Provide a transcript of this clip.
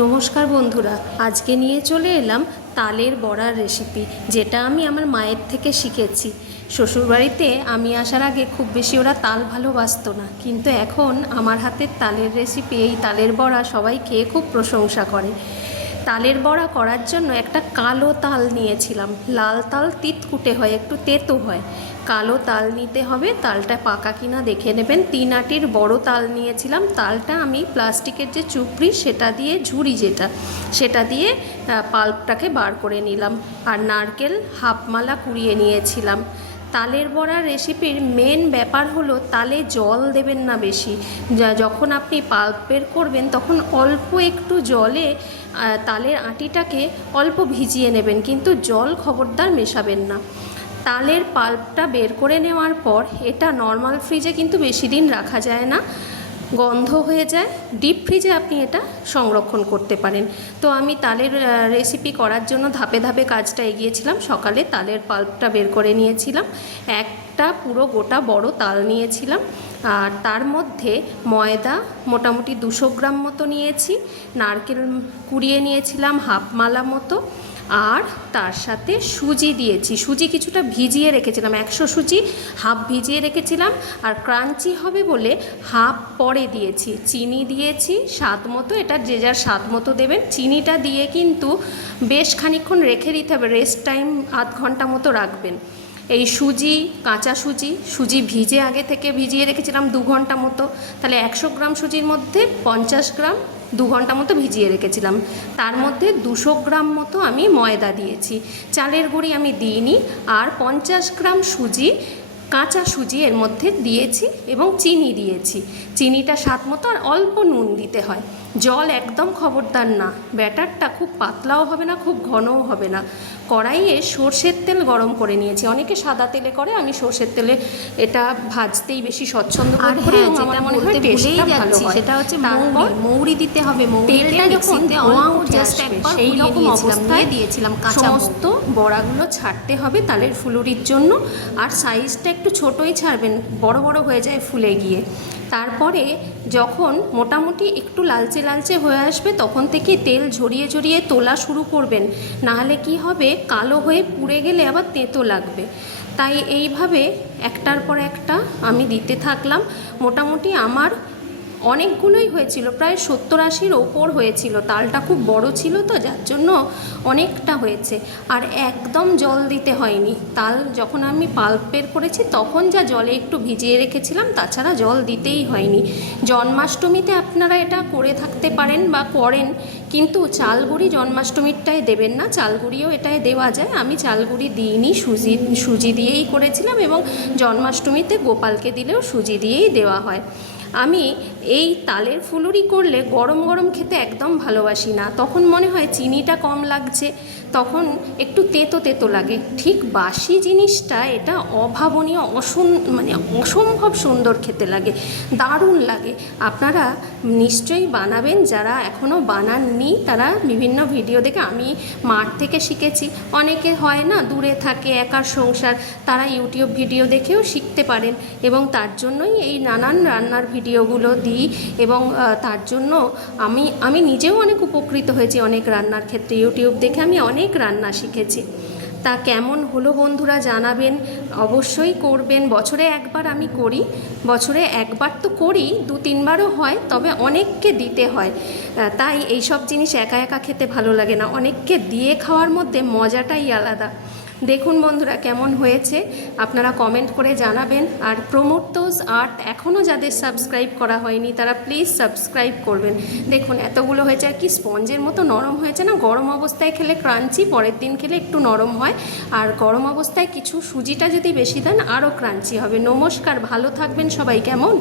নমস্কার বন্ধুরা, আজকে নিয়ে চলে এলাম তালের বড়ার রেসিপি, যেটা আমি আমার মায়ের থেকে শিখেছি। শ্বশুরবাড়িতে আমি আসার আগে খুব বেশি ওরা তাল ভালোবাসতো না, কিন্তু এখন আমার হাতের তালের রেসিপি, এই তালের বড়া সবাই খেয়ে খুব প্রশংসা করে। তালের বড়া করার জন্য একটা কালো তাল নিয়েছিলাম। লাল তাল তিতকুটে হয়, একটু তেতো হয়। কালো তাল নিতে হবে। তালটা পাকা কিনা দেখে নেবেন। 3 আটির বড় তাল নিয়েছিলাম। তালটা আমি প্লাস্টিকের যে চুপড়ি সেটা দিয়ে, ঝুড়ি যেটা, সেটা দিয়ে পাল্পটাকে বার করে নিলাম। আর নারকেল হাফমালা কুড়িয়ে নিয়েছিলাম। তালের বড়ার রেসিপির মেন ব্যাপার হলো তালে জল দেবেন না বেশি। যখন আপনি পাল্প বের করবেন তখন অল্প একটু জলে তালের আটিটাকে অল্প ভিজিয়ে নেবেন, কিন্তু জল খবরদার মেশাবেন না। তালের পাল্পটা বের করে নেওয়ার পর এটা নর্মাল ফ্রিজে কিন্তু বেশি দিন রাখা যায় না, গন্ধ হয়ে যায়। ডিপ ফ্রিজে আপনি এটা সংরক্ষণ করতে পারেন। তো আমি তালের রেসিপি করার জন্য ধাপে ধাপে কাজটা এগিয়েছিলাম। সকালে তালের পাল্পটা বের করে নিয়েছিলাম। একটা পুরো গোটা বড় তাল নিয়েছিলাম, আর তার মধ্যে ময়দা মোটামুটি 200 গ্রাম মতো নিয়েছি। নারকেল কুড়িয়ে নিয়েছিলাম হাফমালা মতো, আর তার সাথে সুজি দিয়েছি। সুজি কিছুটা ভিজিয়ে রেখেছিলাম, 100 সুজি হাফ ভিজিয়ে রেখেছিলাম। আর ক্রাঞ্চি হবে বলে হাফ পরে দিয়েছি। চিনি দিয়েছি স্বাদ মতো, এটা যে যার স্বাদ মতো দেবেন। চিনিটা দিয়ে কিন্তু বেশ খানিকক্ষণ রেখে দিতে হবে, রেস্ট টাইম আধ ঘন্টা মতো রাখবেন। এই সুজি, কাঁচা সুজি ভিজে আগে থেকে ভিজিয়ে রেখেছিলাম 2 ঘন্টা মতো। তাহলে 100 গ্রাম সুজির মধ্যে 50 গ্রাম 2 ঘন্টা মতো ভিজিয়ে রেখেছিলাম। তার মধ্যে 200 গ্রাম মতো আমি ময়দা দিয়েছি, চালের গুঁড়ি আমি দিইনি। আর 50 গ্রাম সুজি, কাঁচা সুজি এর মধ্যে দিয়েছি, এবং চিনি দিয়েছি। চিনিটা স্বাদ মতো, আর অল্প নুন দিতে হয়। জল একদম খবরদার না। ব্যাটারটা খুব পাতলাও হবে না, খুব ঘনও হবে না। কড়াইয়ে সর্ষের তেল গরম করে নিয়েছি। অনেকে সাদা তেলে করে, আমি সর্ষের তেলে এটা ভাজতেই বেশি স্বচ্ছন্দ করি। আমার মনে হয় টেস্টটা ভালো হয়। সেটা হচ্ছে মৌরি দিতে হবে। মৌরিটা যখন জাস্ট একবার সেই রকম অবস্থায় দিয়েছিলাম। সমস্ত বড়াগুলো ছাড়তে হবে তালের ফুলুরির জন্য। আর সাইজটা একটু ছোটোই ছাড়বেন, বড় বড় হয়ে যায় ফুলে গিয়ে। তারপরে যখন মোটামুটি একটু লালচে লালচে হয়ে আসবে, তখন থেকে তেল ঝরিয়ে ঝরিয়ে তোলা শুরু করবেন। নাহলে কি হবে, কালো হয়ে পুড়ে গেলে আবার তেতো লাগবে। তাই এইভাবে একটার পর একটা আমি দিতে থাকলাম। মোটামুটি আমার অনেকগুলোই হয়েছিল, প্রায় 70-80-র ওপর হয়েছিল। তালটা খুব বড় ছিল তো, যার জন্য অনেকটা হয়েছে। আর একদম জল দিতে হয়নি। তাল যখন আমি পাল্প বের করেছি তখন যা জলে একটু ভিজিয়ে রেখেছিলাম, তাছাড়া জল দিতেই হয়নি। জন্মাষ্টমীতে আপনারা এটা করে থাকতে পারেন বা করেন, কিন্তু চালগুড়ি জন্মাষ্টমীরটায় দেবেন না। চালগুড়িও এটায় দেওয়া যায়, আমি চালগুড়ি দিইনি, সুজি দিয়েই করেছিলাম। এবং জন্মাষ্টমীতে গোপালকে দিলেও সুজি দিয়েই দেওয়া হয়। আমি এই তালের ফুলুরি করলে গরম গরম খেতে একদম ভালোবাসি না। তখন মনে হয় চিনিটা কম লাগছে, তখন একটু তেতো তেতো লাগে। ঠিক বাসি জিনিসটা এটা অভাবনীয়, অসম্ভব সুন্দর খেতে লাগে, দারুণ লাগে। আপনারা নিশ্চয়ই বানাবেন। যারা এখনও বানাননি তারা বিভিন্ন ভিডিও দেখে, আমি মাঠ থেকে শিখেছি। অনেকে হয় না দূরে থাকে, একার সংসার, তারা ইউটিউব ভিডিও দেখেও শিখতে পারেন। এবং তার জন্যই এই নানান রান্নার ভিডিওগুলো দিই। এবং তার জন্য আমি নিজেও অনেক উপকৃত হয়েছি অনেক রান্নার ক্ষেত্রে। ইউটিউব দেখে আমি অনেক রান্না শিখেছি। তা কেমন হলো বন্ধুরা জানাবেন, অবশ্যই করবেন। বছরে একবার আমি করি, বছরে একবার তো করি, 2-3 বারও হয়, তবে অনেককে দিতে হয়। তাই এইসব জিনিস একা একা খেতে ভালো লাগে না, অনেককে দিয়ে খাওয়ার মধ্যে মজাটাই আলাদা। দেখুন বন্ধুরা কেমন হয়েছে, আপনারা কমেন্ট করে জানাবেন। আর প্রমোট দোজ আর্ট এখনও যাদের সাবস্ক্রাইব করা হয়নি তারা প্লিজ সাবস্ক্রাইব করবেন। দেখুন এতগুলো হয়েছে, আর কি স্পঞ্জের মতো নরম হয়েছে না। গরম অবস্থায় খেলে ক্রাঞ্চি, পরের দিন খেলে একটু নরম হয়। আর গরম অবস্থায় কিছু সুজিটা যদি বেশি দেন আরও ক্রাঞ্চি হবে। নমস্কার, ভালো থাকবেন সবাই। কেমন?